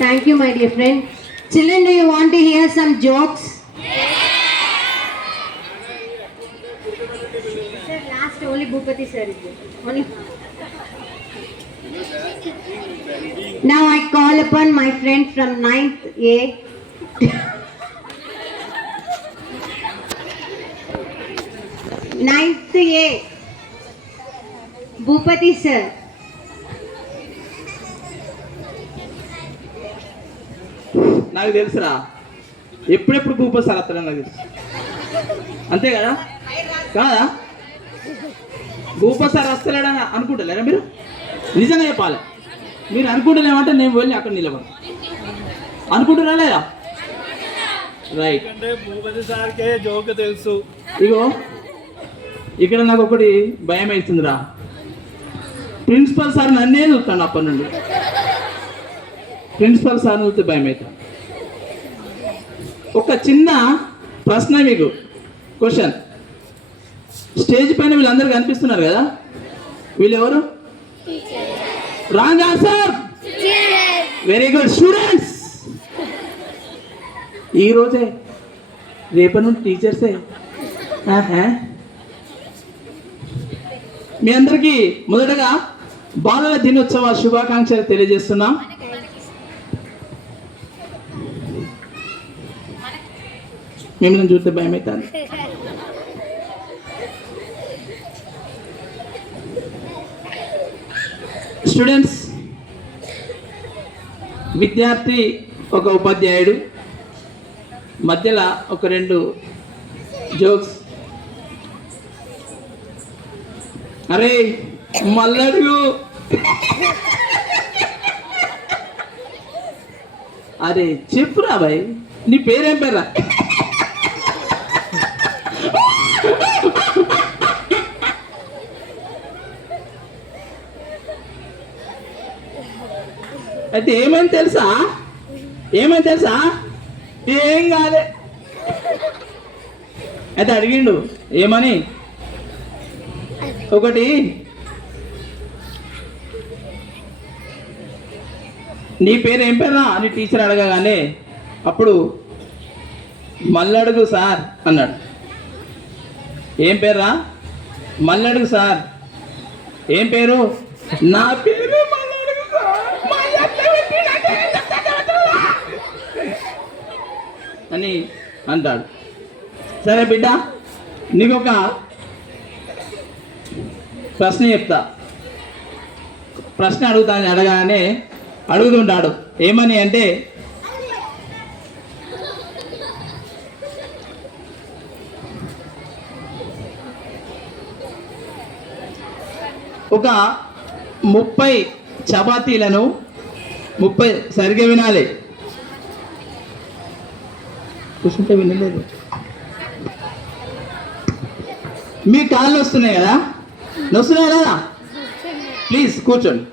Thank you, my dear friend. Children, do you want to hear some jokes? Sir, last only Bhupati sir is there. Only. Now I call upon my friend from 9th A. 9th A. Bhupati sir. నాకు తెలుసురా, ఎప్పుడెప్పుడు Bhupathi sir వస్తారని నాకు తెలుసు. అంతే కదా కాదా? Bhupathi sir వస్తలేడని అనుకుంటలేరా మీరు? నిజంగా చెప్పాలి. మీరు అనుకుంటున్నామంటే నేను వెళ్ళి అక్కడ నిలబడి అనుకుంటున్నా లేదా? రైట్. భూపతి సార్కే జోక్ తెలుసు. ఇగో ఇక్కడ నాకు ఒకటి భయం అవుతుందిరా. ప్రిన్సిపల్ సార్ నన్నే చూస్తాను అప్పటి నుండి. ప్రిన్సిపల్ సార్ చూస్తే భయం అవుతాను. ఒక చిన్న ప్రశ్న మీకు, క్వశ్చన్. స్టేజ్ పైన వీళ్ళందరూ కనిపిస్తున్నారు కదా, వీళ్ళెవరు? Wrong answer. Very good students. ఈరోజే రేపటి నుండి టీచర్సే. మీ అందరికీ మొదటగా బాలల దినోత్సవ శుభాకాంక్షలు తెలియజేస్తున్నాం. మిమ్మల్ని చూస్తే భయం అవుతుంది. స్టూడెంట్స్, విద్యార్థి ఒక ఉపాధ్యాయుడు, మధ్యలో ఒక 2 జోక్స్. అరే మల్లడుగు, అరే చెప్పురా బాయ్, నీ పేరేం పేరా? అయితే ఏమైంది తెలుసా? ఏం కాలే. అయితే అడిగిండు ఏమని. ఒకటి, నీ పేరు ఏం పేరా అని టీచర్ అడగగానే అప్పుడు మల్లడుగు సార్ అన్నాడు. ఏం పేరా? మల్లడుగు సార్. ఏం పేరు? నా పేరు మల్లడుగు సార్ అని అంటాడు. సరే బిడ్డ, నీకు ఒక ప్రశ్న చెప్తా. ప్రశ్న అడగగానే అడుగుతుంటాడు. ఏమని అంటే, ఒక 30 చపాతీలను 30 సరిగ్గా వినాలి, కూర్చుంటే వినలేదు. మీ కాళ్ళు వస్తున్నాయి కదా, ప్లీజ్ కూర్చోండి.